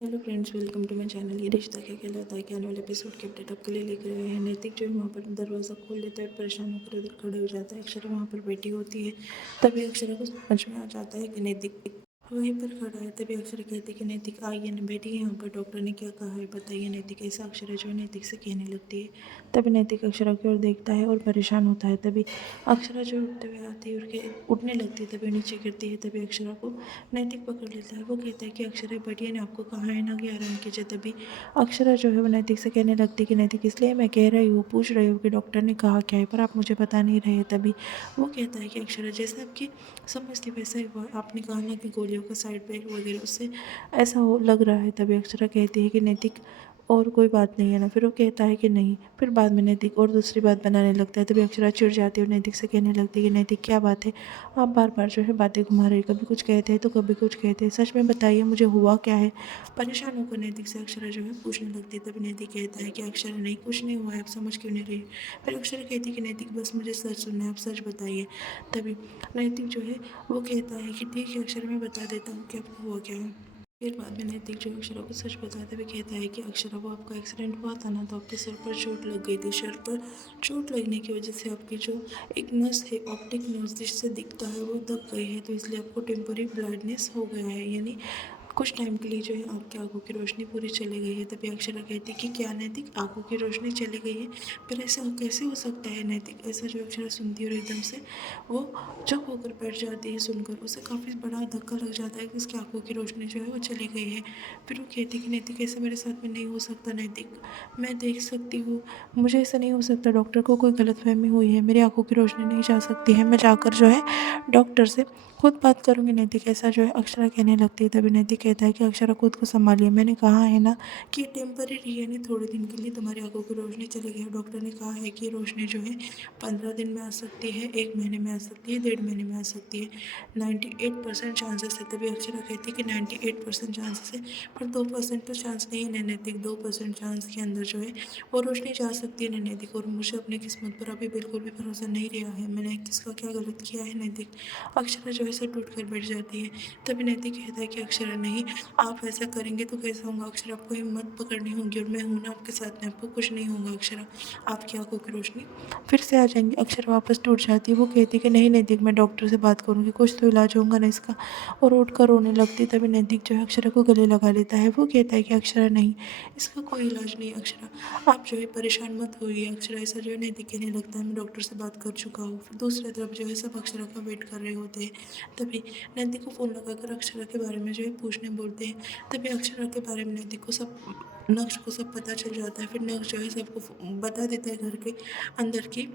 Hello friends, welcome to my channel. ये रिश्ता क्या कहलाता है कि आने वाले एपिसोड के अपडेट आपके लिए लेकर आए हैं। नैतिक जो है वहाँ पर दरवाज़ा खोल देता है, परेशान होकर उधर खड़े हो जाता है। अक्षरा वहाँ पर बैठी होती है। तभी अक्षरा को समझ में आ जाता है कि नैतिक वहीं पर खड़ा है। तभी अक्षरा कहती है कि नैतिक आइए न, बैठिए यहाँ पर, डॉक्टर ने क्या कहा है बताइए। नैतिक ऐसा अक्षरा जो है नैतिक से कहने लगती है। तभी नैतिक अक्षरा की ओर देखता है और परेशान होता है। तभी अक्षरा जो उठते हुए आती है, उठने लगती है, तभी नीचे गिरती है। तभी अक्षरा को नैतिक पकड़ लेता है। वो कहता है कि अक्षरा बढ़िया ने आपको कहा है ना कि आराम कीजिए। तभी अक्षरा जो है वो नैतिक से कहने लगती है कि नैतिक इसलिए मैं कह रही हूँ, पूछ रही हूँ कि डॉक्टर ने कहा क्या है, पर आप मुझे बता नहीं रहे। तभी वो कहता है कि अक्षरा जैसे आपकी समझ थी वैसा ही हुआ। आपने कहा ना कि गोलियों का साइड इफेक्ट वगैरह उससे ऐसा हो लग रहा है। तभी अक्षरा कहती है कि नैतिक और कोई बात नहीं है ना। फिर वो कहता है कि नहीं। फिर बाद में नैतिक और दूसरी बात बनाने लगता है। तभी अक्षरा चिढ़ जाती है और नैतिक से कहने लगती है कि नैतिक क्या बात है, आप बार बार जो है बातें घुमा रहे, कभी कुछ कहते हैं तो कभी कुछ कहते हैं, सच में बताइए मुझे हुआ क्या है। परेशान होकर नैतिक से अक्षरा जो है पूछने लगती है। तभी नैतिक कहता है कि अक्षरा नहीं, कुछ नहीं हुआ है, आप समझ क्यों नहीं रही। फिर अक्षरा कहती है कि नैतिक बस मुझे सच सुनना है, आप सच बताइए। तभी नैतिक जो है वो कहता है कि ठीक है अक्षरा, मैं बता देता हूँ कि आपको हुआ क्या है। फिर बाद में नैतिक जो अक्षरा को सच बताते हुए कहता है कि अक्षरा, वो आपका एक्सीडेंट हुआ था ना, तो आपके सर पर चोट लग गई थी। सर पर चोट लगने की वजह से आपकी जो एक नस है, ऑप्टिक नर्व जिससे दिखता है, वो दब गई है, तो इसलिए आपको टेम्पररी ब्लाइंडनेस हो गया है। यानी कुछ टाइम के लिए जो है आपकी आंखों की रोशनी पूरी चली गई है। तभी अक्षरा कहती है कि क्या नैतिक, आंखों की रोशनी चली गई है, पर ऐसा कैसे हो सकता है नैतिक। ऐसा जो अक्षरा सुनती है और एकदम से वो चुप होकर बैठ जाती है। सुनकर उसे काफ़ी बड़ा धक्का लग जाता है कि उसकी आंखों की रोशनी जो है वो चली गई है। फिर वो कहती है कि नैतिक ऐसा मेरे साथ में नहीं हो सकता। नैतिक मैं देख सकती हूँ, मुझे ऐसा नहीं हो सकता, डॉक्टर को कोई गलतफहमी हुई है, मेरी आंखों की रोशनी नहीं जा सकती है, मैं जाकर जो है डॉक्टर से खुद बात करूँगी। नैतिक ऐसा जो है अक्षरा कहने लगती है। तभी नैतिक कहता है कि अक्षरा खुद को संभालिए, मैंने कहा है ना कि टेम्पररी, यानी थोड़े दिन के लिए तुम्हारी आंखों की रोशनी चली गई है। डॉक्टर ने कहा है कि रोशनी जो है 15 दिन में आ सकती है, 1 महीने में आ सकती है, 1.5 महीने में आ सकती है, 98% चांसेस है। तभी अक्षरा कहती है कि 98% चांसेस है, पर 2% तो चांस नहीं है नैतिक। 2% चांस के अंदर जो है वो रोशनी जा सकती है नैतिक। और मुझे अपनी किस्मत पर अभी बिल्कुल भी भरोसा नहीं रहा है, मैंने किसका क्या गलत किया है नैतिक। अक्षरा जो है सर टूट कर बैठ जाती है। तभी नैतिक कहता है कि अक्षरा नहीं, आप ऐसा करेंगे तो कैसा होगा अक्षरा, आपको हिम्मत पकड़नी होगी, और मैं हूँ ना आपके साथ में, आपको कुछ नहीं होगा अक्षरा, आपकी आंखों की रोशनी फिर से आ जाएंगी। अक्षरा वापस टूट जाती है। वो कहती है कि नहीं नैतिक, मैं डॉक्टर से बात करूँगी, कुछ तो इलाज होगा ना इसका, और उठ कर रोने लगती है। तभी नैतिक जो है अक्षरा को गले लगा लेता है। वो कहता है कि अक्षरा नहीं, इसका कोई इलाज नहीं अक्षरा, आप जो है परेशान मत होइए। अक्षरा ऐसा जो है नैतिक कहने लगता है, मैं डॉक्टर से बात कर चुका हूँ। फिर दूसरी तरफ जो है सब अक्षरा का वेट कर रहे होते हैं। तभी नैतिक को फ़ोन लगाकर अक्षरा के बारे में जो है पूछने बोलते हैं। तभी अक्षरा के बारे में नैतिक को सब, नक्श को सब पता चल जाता है। फिर नक्श जो है सबको बता देता है घर के अंदर की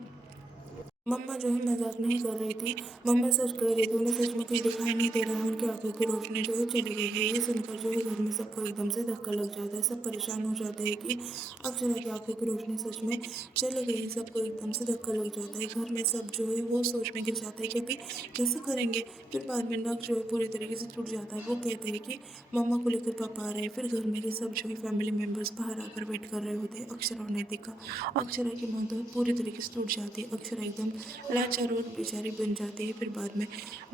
मम्मा जो है मजाक नहीं कर रही थी, मम्मा सच कह रही थी, उन्हें सच में कुछ दिखाई नहीं दे रहा है, उनकी आंखों की रोशनी जो है चली गई है। ये सुनकर जो है घर में सबको एकदम से धक्का लग जाता है। सब परेशान हो जाते हैं कि अक्षरा की आंखों की रोशनी सच में चली गई है। सबको एकदम से धक्का लग जाता है। घर में सब जो है वो सोच में गिर जाता है कि अभी कैसे करेंगे। फिर बाद में नक जो है पूरी तरीके से टूट जाता है। वो कहते हैं कि मम्मा को लेकर पापा आ रहे हैं। फिर घर में के सब जो है फैमिली मेम्बर्स बाहर आकर वेट कर रहे होते हैं अक्षरा और नैतिक का। अक्षरा की माँ तो पूरी तरीके से टूट जाती है। अक्षरा एकदम लाचार और बेचारी बन जाती है। फिर बाद में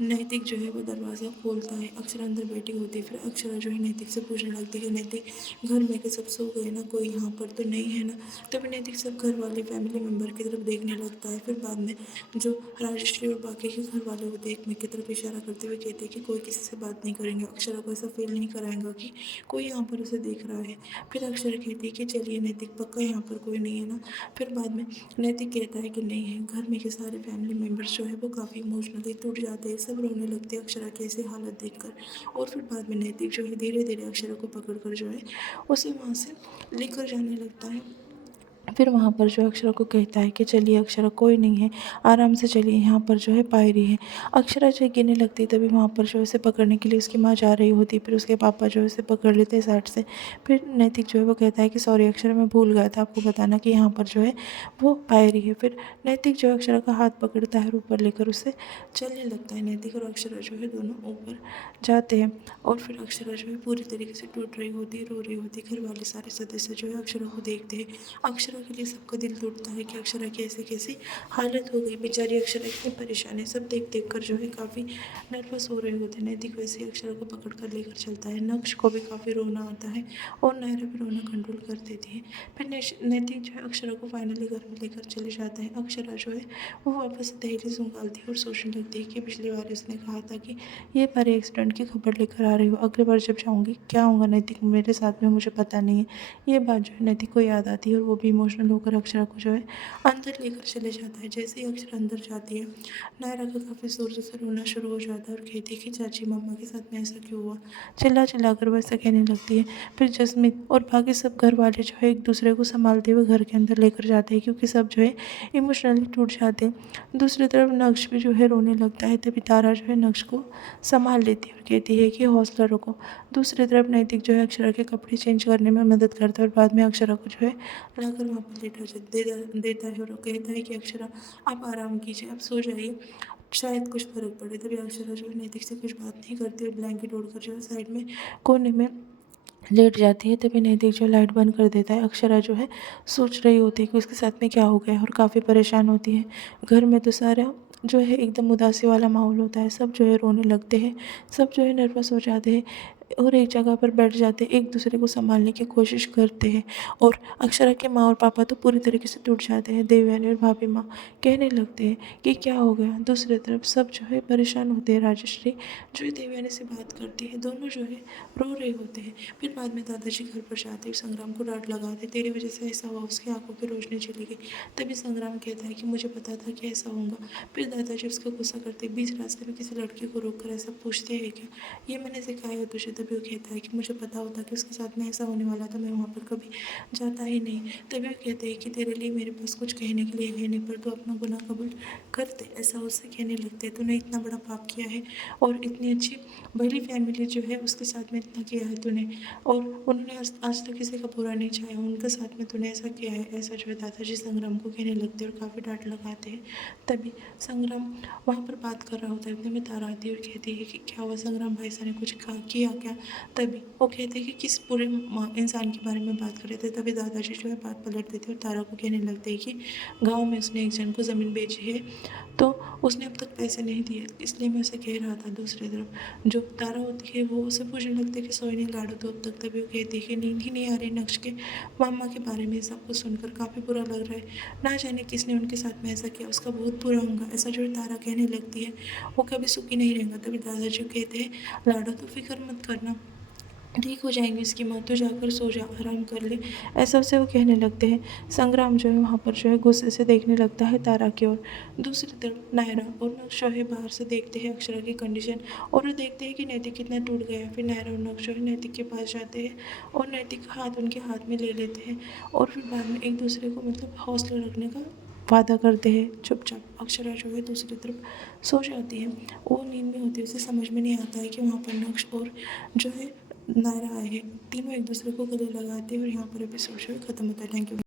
नैतिक जो है वो दरवाज़ा खोलता है। अक्षरा अंदर बैठी होती है। फिर अक्षरा जो है नैतिक से पूछने लगती है कि नैतिक, घर में के सब सो गए ना, कोई यहाँ पर तो नहीं है ना। तभी नैतिक सब घर वाले फैमिली मेम्बर की तरफ देखने लगता है। फिर बाद में जो राजश्री और बाकी के घर वाले होते हैं एक मेरे की तरफ इशारा करते हुए कहते हैं कि कोई किसी से बात नहीं करेंगे, अक्षरा को ऐसा फील नहीं कराएंगा कि कोई यहाँ पर उसे देख रहा है। फिर अक्षरा कहती है कि चलिए नैतिक, पक्का यहाँ पर कोई नहीं है ना। फिर बाद में नैतिक कहता है कि नहीं है। घर में के सारे फैमिली मेम्बर्स जो है वो काफ़ी इमोशनली टूट जाते हैं, सब रोने लगते हैं अक्षरा की ऐसी हालत देखकर। और फिर बाद में नैतिक जो है धीरे धीरे अक्षरा को पकड़ कर जो है उसे वहाँ से लेकर जाने लगता है। फिर वहाँ पर जो अक्षरा को कहता है कि चलिए अक्षरा, कोई नहीं है, आराम से चलिए, यहाँ पर जो है पायरी है। अक्षरा जो गिरने लगती है। तभी वहाँ पर जो है उसे पकड़ने के लिए उसकी माँ जा रही होती है। फिर उसके पापा जो है उसे पकड़ लेते हैं साइड से। फिर नैतिक जो है वो कहता है कि सॉरी अक्षरा, मैं भूल गया था आपको बताना कि यहाँ पर जो है वो पायरी है। फिर नैतिक जो है अक्षरा का हाथ पकड़ता है और ऊपर लेकर उससे चलने लगता है। नैतिक और अक्षरा जो है दोनों ऊपर जाते हैं। और फिर अक्षरा जो है पूरी तरीके से टूट रही होती है, रो रही होती है। घर वाले सारे सदस्य जो है अक्षरा को देखते हैं। अक्षरा अक्षरा के लिए सबका दिल टूटता है कि अक्षरा की ऐसे कैसी हालत हो गई, बेचारी अक्षरा इतनी परेशान है। सब देख देख कर जो है काफ़ी नर्वस हो रहे होते हैं। नैतिक वैसे ही अक्षरा को पकड़ कर लेकर चलता है। नक्श को भी काफ़ी रोना आता है और नायरा भी रोना कंट्रोल कर देती है। फिर नैतिक जो है अक्षरा को फाइनली घर में लेकर चले जाते हैं। अक्षरा जो है वो वापस से दहलीज निकालती है और सोचने लगती है कि पिछली बार उसने कहा था कि ये बार एक्सीडेंट की खबर लेकर आ रही हो, अगली बार जब जाऊँगी क्या होगा नैतिक मेरे साथ में मुझे पता नहीं है। ये बात जो है नैतिक को याद आती है और वो भी इमोशनल होकर अक्षरा को जो है अंदर लेकर चले जाता है। जैसे ही अक्षरा अंदर जाती है, नायरा का काफ़ी जोर से रोना शुरू हो जाता है और कहती है कि चाची मम्मा के साथ में ऐसा क्यों हुआ। चिल्ला चिल्ला कर वैसा कहने लगती है। फिर जसमीत और बाकी सब घर वाले जो है एक दूसरे को संभालते हुए घर के अंदर लेकर जाते हैं, क्योंकि सब जो है इमोशनली टूट जाते हैं। दूसरी तरफ नक्श भी जो है रोने लगता है। तभी तारा जो है नक्श को संभाल लेती है और कहती है कि हौसला रखो। दूसरी तरफ नैतिक जो है अक्षरा के कपड़े चेंज करने में मदद करता है और बाद में अक्षरा को जो है लाकर वहाँ पर देता है और कहता है कि अक्षरा आप आराम कीजिए, आप सो जाइए, शायद कुछ फर्क पड़े। तभी अक्षरा जो है नैतिक से कुछ बात नहीं करती और ब्लैंकेट ओढ़कर जो है साइड में कोने में लेट जाती है। तभी नैतिक जो लाइट बंद कर देता है। अक्षरा जो है सोच रही होती है कि उसके साथ में क्या हो गया है और काफ़ी परेशान होती है। घर में तो सारा जो है एकदम उदासी वाला माहौल होता है। सब जो है रोने लगते हैं, सब जो है नर्वस हो जाते हैं और एक जगह पर बैठ जाते हैं, एक दूसरे को संभालने की कोशिश करते हैं। और अक्षरा के माँ और पापा तो पूरी तरीके से टूट जाते हैं। देवयानी और भाभी माँ कहने लगते हैं कि क्या हो गया। दूसरी तरफ सब जो है परेशान होते हैं। राजश्री जो है देवयानी से बात करती है, दोनों जो है रो रहे होते हैं। फिर बाद में दादाजी घर पर जाते संग्राम को डांट लगाते, तेरी वजह से ऐसा हुआ, उसकी आंखों की रोशनी चली गई। तभी संग्राम कहता है कि मुझे पता था कि ऐसा होगा। फिर दादाजी उसका गुस्सा करते बीच रास्ते में किसी लड़की को रोक कर ऐसा पूछते हैं क्या, ये मैंने सिखाया तुझे। तभी वो कहता है कि मुझे पता होता कि उसके साथ में ऐसा होने वाला था, मैं वहाँ पर कभी जाता ही नहीं। तभी वो कहते हैं कि तेरे लिए मेरे पास कुछ कहने के लिए है नहीं, पर तू अपना गुनाह कबूल करते, ऐसा उससे कहने लगते हैं। तूने इतना बड़ा पाप किया है और इतनी अच्छी भली फैमिली जो है उसके साथ में इतना किया है तूने, और उन्होंने आज तक किसी का बुरा नहीं चाहा, उनके साथ में तूने ऐसा किया है। ऐसा जो है दादाजी संग्राम को कहने लगते हैं और काफ़ी डांट लगाते हैं। तभी संग्राम वहाँ पर बात कर रहा होता है। इतने में तारा आती है और कहती है कि क्या हुआ संग्राम भाई साहब ने कुछ किया क्या। तभी वो कहते हैं कि किस पूरे इंसान के बारे में बात कर रहे थे। तभी दादाजी जो है बात पलट देते और तारा को कहने लगते हैं कि गाँव में उसने एक जन को ज़मीन बेची है, तो उसने अब तक पैसे नहीं दिए, इसलिए मैं उसे कह रहा था। दूसरी तरफ जो तारा होती है वो उसे पूछने लगती है कि सोई नहीं लाडो तो अब तक। तभी वो कहती है कि नींद ही नहीं आ रही नक्श के मामा के बारे में। सब कुछ सुनकर काफ़ी बुरा लग रहा है, ना जाने किसने उनके साथ में ऐसा किया, उसका बहुत बुरा होगा, ऐसा जो है तारा कहने लगती है। वो कभी सुखी नहीं रहेगा। तभी दादाजी कहते हैं लाडो तो फिक्र मत करना, ठीक हो जाएंगी इसकी माँ, तो जाकर सो जा, आराम कर ले, ऐसा उसे वो कहने लगते हैं। संग्राम जो है वहाँ पर जो है गुस्से से देखने लगता है तारा की ओर। दूसरी तरफ नायरा और नक्श जो है बाहर से देखते हैं अक्षरा की कंडीशन और वो देखते हैं कि नैतिक कितना टूट गया है। फिर नायरा और नक्श जो है नैतिक के पास जाते हैं और नैतिक का हाथ उनके हाथ में ले लेते हैं और फिर बाद में एक दूसरे को मतलब हौसला रखने का वादा करते हैं। चुपचाप अक्षरा जो है दूसरी तरफ सो जाती है। वो नींद में होती है, उसे समझ में नहीं आता है कि वहाँ पर नक्श और जो है नायरा आए हैं। तीनों एक दूसरे को गले लगाते हैं और यहाँ पर एपिसोड जो है खत्म होता है। Thank you.